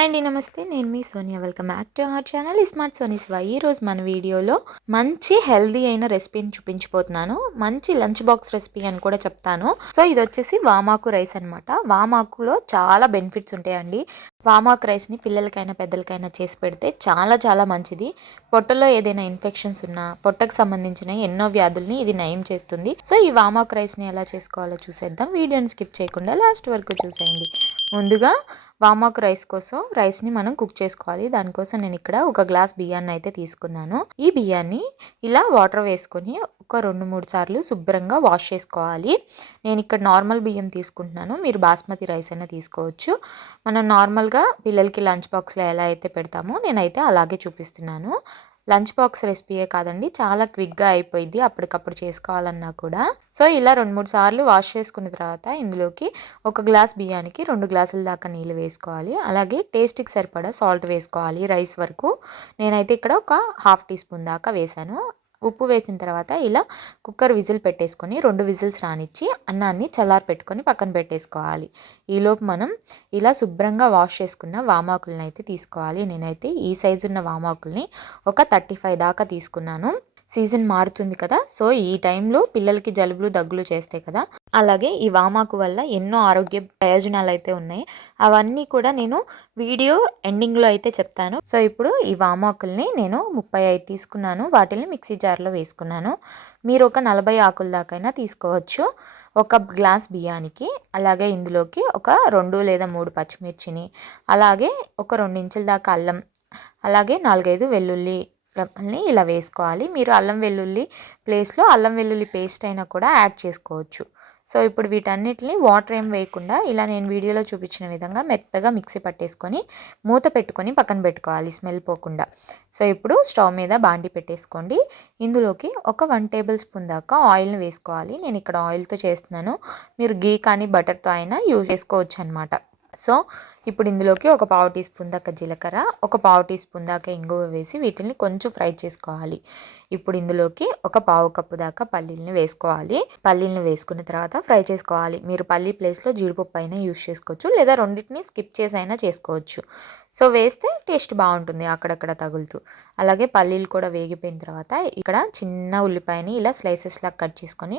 Hi అండి నమస్తే. నేను మీ Sonia. Welcome back to our channel. Smart Soni Shiva. ఈరోజు మన వీడియోలో మంచి హెల్దీ అయిన రెసిపీని చూపించిపోతున్నాను. మంచి లంచ్ బాక్స్ రెసిపీ అని కూడా చెప్తాను. సో ఇది వచ్చేసి వామాకు రైస్ అనమాట వామాకులో చాలా బెనిఫిట్స్ ఉంటాయండి. వామాకు రైస్ని పిల్లలకైనా పెద్దలకైనా చేసి పెడితే చాలా చాలా మంచిది. పొట్టలో ఏదైనా ఇన్ఫెక్షన్స్ ఉన్నా పొట్టకు సంబంధించిన ఎన్నో వ్యాధుల్ని ఇది నయం చేస్తుంది. సో ఈ వామాకు రైస్ని ఎలా చేసుకోవాలో చూసేద్దాం. వీడియోని స్కిప్ చేయకుండా లాస్ట్ వరకు చూసేయండి. ముందుగా వామాకు రైస్ కోసం రైస్ని మనం కుక్ చేసుకోవాలి. దానికోసం నేను ఇక్కడ ఒక గ్లాస్ బియ్యాన్ని అయితే తీసుకున్నాను. ఈ బియ్యాన్ని ఇలా వాటర్ వేసుకొని ఒక రెండు మూడు సార్లు శుభ్రంగా వాష్ చేసుకోవాలి. నేను ఇక్కడ నార్మల్ బియ్యం తీసుకుంటున్నాను. మీరు బాస్మతి రైస్ అయినా తీసుకోవచ్చు. మనం నార్మల్గా పిల్లలకి లంచ్ బాక్స్లో ఎలా అయితే పెడతామో నేనైతే అలాగే చూపిస్తున్నాను. లంచ్ బాక్స్ రెసిపీయే కాదండి. చాలా క్విక్గా అయిపోయింది అప్పటికప్పుడు చేసుకోవాలన్నా కూడా. సో ఇలా రెండు మూడు సార్లు వాష్ చేసుకున్న తర్వాత ఇందులోకి ఒక గ్లాస్ బియ్యానికి రెండు గ్లాసుల దాకా నీళ్ళు వేసుకోవాలి. అలాగే టేస్ట్కి సరిపడా సాల్ట్ వేసుకోవాలి రైస్ వరకు. నేనైతే ఇక్కడ ఒక హాఫ్ టీ స్పూన్ దాకా వేసాను ఉప్పు వేసిన తర్వాత ఇలా కుక్కర్ విజిల్ పెట్టేసుకొని రెండు విజిల్స్ రానిచ్చి అన్నాన్ని చల్లారి పెట్టుకొని పక్కన పెట్టేసుకోవాలి. ఈలోపు మనం ఇలా శుభ్రంగా వాష్ చేసుకున్న వామాకులను అయితే తీసుకోవాలి. నేనైతే ఈ సైజు ఉన్న వామాకుల్ని ఒక థర్టీ ఫైవ్ దాకా తీసుకున్నాను. సీజన్ మారుతుంది కదా. సో ఈ టైంలో పిల్లలకి జలుబులు దగ్గులు చేస్తాయి కదా. అలాగే ఈ వామాకు వల్ల ఎన్నో ఆరోగ్య ప్రయోజనాలు అయితే ఉన్నాయి. అవన్నీ కూడా నేను వీడియో ఎండింగ్లో అయితే చెప్తాను. సో ఇప్పుడు ఈ వామాకుల్ని నేను ముప్పై ఐదు తీసుకున్నాను. వాటిని మిక్సీ జార్లో వేసుకున్నాను. మీరు ఒక నలభై ఆకుల దాకైనా తీసుకోవచ్చు. ఒక గ్లాస్ బియ్యానికి అలాగే ఇందులోకి ఒక రెండు లేదా మూడు పచ్చిమిర్చిని అలాగే ఒక రెండు ఇంచుల దాకా అల్లం అలాగే నాలుగైదు వెల్లుల్లి రవ్వల్ని ఇలా వేసుకోవాలి. మీరు అల్లం వెల్లుల్లి ప్లేస్లో అల్లం వెల్లుల్లి పేస్ట్ అయినా కూడా యాడ్ చేసుకోవచ్చు. సో ఇప్పుడు వీటన్నిటిని వాటర్ ఏం వేయకుండా ఇలా నేను వీడియోలో చూపించిన విధంగా మెత్తగా మిక్సీ పట్టేసుకొని మూత పెట్టుకొని పక్కన పెట్టుకోవాలి స్మెల్ పోకుండా. సో ఇప్పుడు స్టవ్ మీద బాండి పెట్టేసుకోండి. ఇందులోకి ఒక వన్ టేబుల్ స్పూన్ దాకా ఆయిల్ని వేసుకోవాలి. నేను ఇక్కడ ఆయిల్తో చేస్తున్నాను. మీరు గీ కానీ బటర్తో అయినా యూజ్ చేసుకోవచ్చు అనమాట సో ఇప్పుడు ఇందులోకి ఒక పావు టీ స్పూన్ దాకా జీలకర్ర ఒక పావు టీ స్పూన్ దాకా ఇంగువ వేసి వీటిని కొంచెం ఫ్రై చేసుకోవాలి. ఇప్పుడు ఇందులోకి ఒక పావు కప్పు దాకా పల్లీలని వేసుకోవాలి. పల్లీలను వేసుకున్న తర్వాత ఫ్రై చేసుకోవాలి. మీరు పల్లీ ప్లేస్లో జీడిపప్పు అయినా యూస్ చేసుకోవచ్చు. లేదా రెండింటిని స్కిప్ చేసి అయినా చేసుకోవచ్చు. సో వేస్తే టేస్ట్ బాగుంటుంది అక్కడక్కడ తగులుతూ. అలాగే పల్లీలు కూడా వేగిపోయిన తర్వాత ఇక్కడ చిన్న ఉల్లిపాయని ఇలా స్లైసెస్లా కట్ చేసుకొని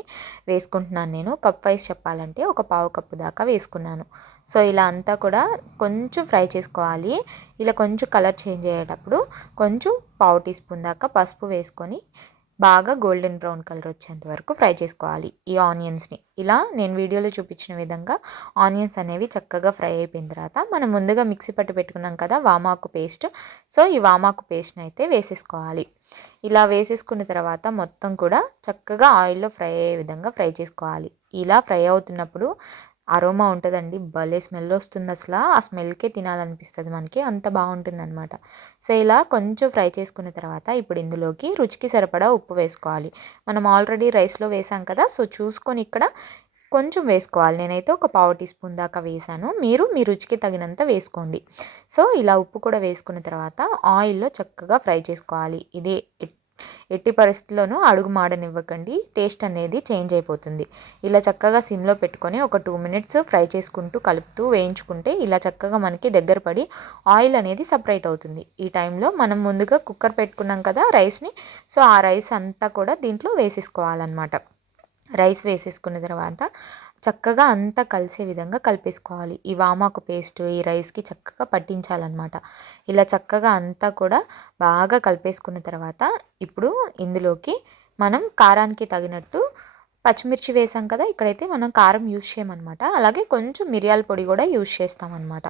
వేసుకుంటున్నాను నేను. కప్ వైస్ చెప్పాలంటే ఒక పావు కప్పు దాకా వేసుకున్నాను. సో ఇలా అంతా కూడా కొంచెం ఫ్రై చేసుకోవాలి. ఇలా కొంచెం కలర్ చేంజ్ అయ్యేటప్పుడు కొంచెం పావు టీ స్పూన్ దాకా పసుపు వేసుకొని బాగా గోల్డెన్ బ్రౌన్ కలర్ వచ్చేంత వరకు ఫ్రై చేసుకోవాలి. ఈ ఆనియన్స్ని. ఇలా నేను వీడియోలో చూపించిన విధంగా ఆనియన్స్ అనేవి చక్కగా ఫ్రై అయిపోయిన తర్వాత మనం ముందుగా మిక్సీ పట్టు పెట్టుకున్నాం కదా వామాకు పేస్ట్. సో ఈ వామాకు పేస్ట్ని అయితే వేసేసుకోవాలి. ఇలా వేసేసుకున్న తర్వాత మొత్తం కూడా చక్కగా ఆయిల్లో ఫ్రై అయ్యే విధంగా ఫ్రై చేసుకోవాలి. ఇలా ఫ్రై అవుతున్నప్పుడు అరోమా ఉంటుందండి. భలే స్మెల్ వస్తుంది అసలు ఆ స్మెల్కే తినాలనిపిస్తుంది మనకి. అంత బాగుంటుంది అనమాట సో ఇలా కొంచెం ఫ్రై చేసుకున్న తర్వాత ఇప్పుడు ఇందులోకి రుచికి సరిపడా ఉప్పు వేసుకోవాలి. మనం ఆల్రెడీ రైస్లో వేసాం కదా సో చూసుకొని ఇక్కడ కొంచెం వేసుకోవాలి. నేనైతే ఒక పావు టీ స్పూన్ దాకా వేసాను. మీరు మీ రుచికి తగినంత వేసుకోండి. సో ఇలా ఉప్పు కూడా వేసుకున్న తర్వాత ఆయిల్లో చక్కగా ఫ్రై చేసుకోవాలి. ఇదే ఎట్టి పరిస్థితుల్లోనూ అడుగు మాడనివ్వకండి టేస్ట్ అనేది చేంజ్ అయిపోతుంది. ఇలా చక్కగా సిమ్లో పెట్టుకొని ఒక టూ మినిట్స్ ఫ్రై చేసుకుంటూ కలుపుతూ వేయించుకుంటే ఇలా చక్కగా మనకి దగ్గర పడి ఆయిల్ అనేది సపరేట్ అవుతుంది. ఈ టైంలో మనం ముందుగా కుక్కర్ పెట్టుకున్నాం కదా రైస్ని సో ఆ రైస్ అంతా కూడా దీంట్లో వేసేసుకోవాలన్నమాట. రైస్ వేసేసుకున్న తర్వాత చక్కగా అంతా కలిసే విధంగా కలిపేసుకోవాలి. ఈ వామాకు పేస్ట్ ఈ రైస్కి చక్కగా పట్టించాలన్నమాట. ఇలా చక్కగా అంతా కూడా బాగా కలిపేసుకున్న తర్వాత ఇప్పుడు ఇందులోకి మనం కారానికి తగినట్టు పచ్చిమిర్చి వేసాం కదా ఇక్కడైతే మనం కారం యూజ్ చేయమన్నమాట. అలాగే కొంచెం మిరియాల పొడి కూడా యూజ్ చేస్తామన్నమాట.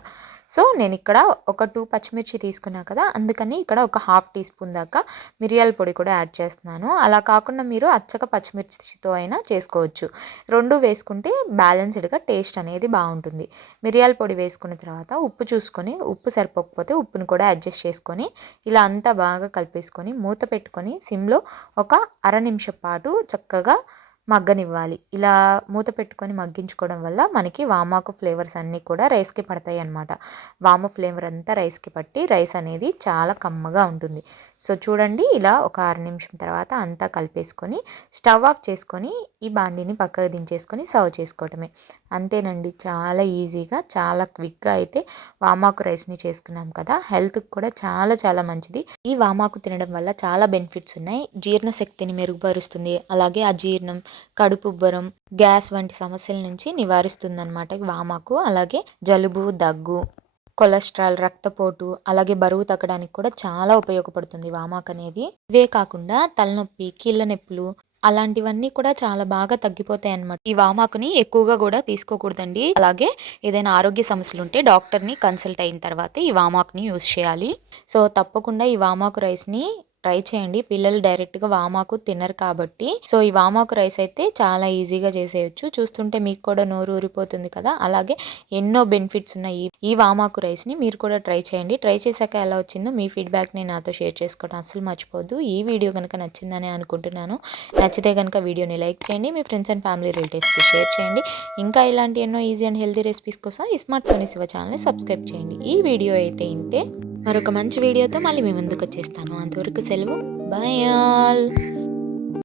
సో నేను ఇక్కడ ఒక టూ పచ్చిమిర్చి తీసుకున్నా కదా అందుకని ఇక్కడ ఒక హాఫ్ టీ స్పూన్ దాకా మిరియాల పొడి కూడా యాడ్ చేస్తున్నాను. అలా కాకుండా మీరు అచ్చక పచ్చిమిర్చితో అయినా చేసుకోవచ్చు. రెండు వేసుకుంటే బ్యాలెన్స్డ్గా టేస్ట్ అనేది బాగుంటుంది. మిరియాల పొడి వేసుకున్న తర్వాత ఉప్పు చూసుకొని ఉప్పు సరిపోకపోతే ఉప్పును కూడా అడ్జస్ట్ చేసుకొని ఇలా అంతా బాగా కలిపేసుకొని మూత పెట్టుకొని సిమ్లో ఒక అర నిమిషం పాటు చక్కగా మగ్గనివ్వాలి. ఇలా మూత పెట్టుకొని మగ్గించుకోవడం వల్ల మనకి వామాకు ఫ్లేవర్స్ అన్నీ కూడా రైస్కి పడతాయి అన్నమాట. వాము ఫ్లేవర్ అంతా రైస్కి పట్టి రైస్ అనేది చాలా కమ్మగా ఉంటుంది. సో చూడండి ఇలా ఒక ఆరు నిమిషం తర్వాత అంతా కలిపేసుకొని స్టవ్ ఆఫ్ చేసుకొని ఈ బాండీని పక్కకు దించేసుకొని సర్వ్ చేసుకోవటమే. అంతేనండి చాలా ఈజీగా చాలా క్విక్గా అయితే వామాకు రైస్ని చేసుకున్నాం కదా హెల్త్కి కూడా చాలా చాలా మంచిది. ఈ వామాకు తినడం వల్ల చాలా బెనిఫిట్స్ ఉన్నాయి. జీర్ణశక్తిని మెరుగుపరుస్తుంది. అలాగే అజీర్ణం కడుపు ఉబ్బరం గ్యాస్ వంటి సమస్యల నుంచి నివారిస్తుందన్నమాట ఈ వామాకు. అలాగే జలుబు దగ్గు కొలెస్ట్రాల్ రక్తపోటు అలాగే బరువు తగ్గడానికి కూడా చాలా ఉపయోగపడుతుంది వామాకు అనేది. ఇవే కాకుండా తలనొప్పి కీళ్ళ నొప్పులు అలాంటివన్నీ కూడా చాలా బాగా తగ్గిపోతాయి అన్నమాట ఈ వామాకుని ఎక్కువగా కూడా తీసుకోకూడదండి. అలాగే ఏదైనా ఆరోగ్య సమస్యలు ఉంటే డాక్టర్ని కన్సల్ట్ అయిన తర్వాత ఈ వామాకుని యూస్ చేయాలి. సో తప్పకుండా ఈ వామాకు రైస్ని ట్రై చేయండి. పిల్లలు డైరెక్ట్గా వామాకు తినరు కాబట్టి. సో ఈ వామాకు రైస్ అయితే చాలా ఈజీగా చేసేయచ్చు. చూస్తుంటే మీకు కూడా నోరు ఊరిపోతుంది కదా. అలాగే ఎన్నో బెనిఫిట్స్ ఉన్నాయి ఈ- ఈ వామాకు రైస్ని. మీరు కూడా ట్రై చేయండి. ట్రై చేశాక ఎలా వచ్చిందో మీ ఫీడ్బ్యాక్ని నాతో షేర్ చేసుకోవడం అసలు మర్చిపోద్దు ఈ వీడియో కనుక నచ్చిందని అనుకుంటున్నాను. నచ్చితే కనుక వీడియోని లైక్ చేయండి. మీ ఫ్రెండ్స్ అండ్ ఫ్యామిలీ రిలేటివ్స్కి షేర్ చేయండి. ఇంకా ఇలాంటి ఎన్నో ఈజీ అండ్ హెల్తీ రెసిపీస్ కోసం ఈ స్మార్ట్ సోనీ శివ ఛానల్ని సబ్స్క్రైబ్ చేయండి. ఈ వీడియో అయితే ఇంతే. మరొక మంచి వీడియోతో మళ్ళీ మేము ముందుకు వచ్చేస్తాను. అంతవరకు సెలవు. Bye all.